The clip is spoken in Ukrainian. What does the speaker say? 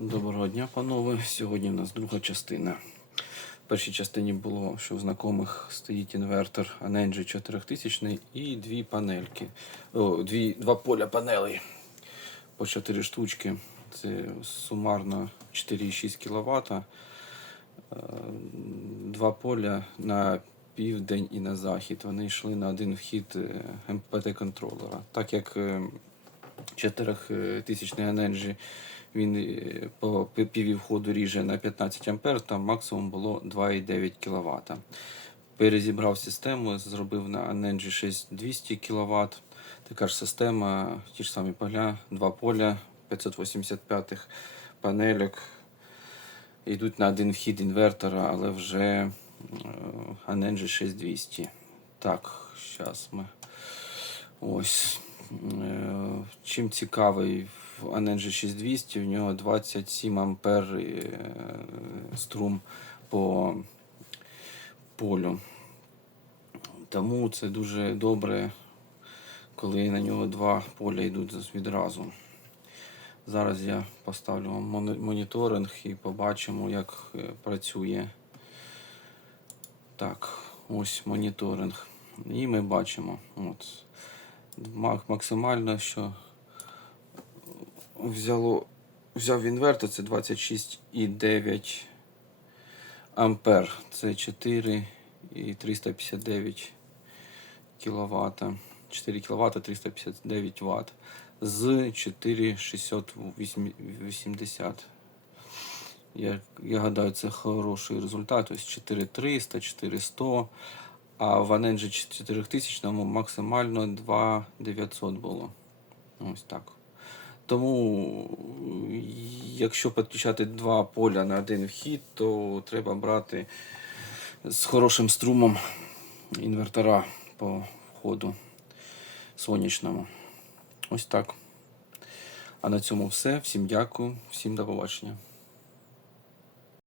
Доброго дня, панове. Сьогодні в нас друга частина. В першій частині було, що в знайомих стоїть інвертор Anenji 4000 і дві панельки. О, дві, два поля панелей по 4 штучки. Це сумарно 4,6 кВт. Два поля на південь і на захід. Вони йшли на один вхід е, МПТ-контролера. Так як е, 4000 Energy він е, по піві ріже на 15 А, там максимум було 2,9 кВт. Перезібрав систему, зробив на Energy 6200 кВт. Така ж система, ті ж самі поля, два поля 585 панельок. Йдуть на один вхід інвертора, але вже е, 6200. Так, зараз ми. Ось. Чим цікавий Anenji 6200, в нього 27 ампер е, струм по полю. Тому це дуже добре, коли на нього два поля йдуть відразу. Зараз я поставлю вам моніторинг і побачимо, як е, працює. Так, ось моніторинг. І ми бачимо. От. Максимально, що взяло, взяв інвертор, це 26,9 ампер. Це 4 і 359 кВт. 4 кВт 359 Вт. З 4,680. Я, я гадаю, це хороший результат. Тобто 4300, 4100. А в Anenji 4000 максимально 2900 було. Ось так. Тому, якщо підключати два поля на один вхід, то треба брати з хорошим струмом інвертора по входу сонячному. Ось так. А на цьому все. Всім дякую, всім до побачення.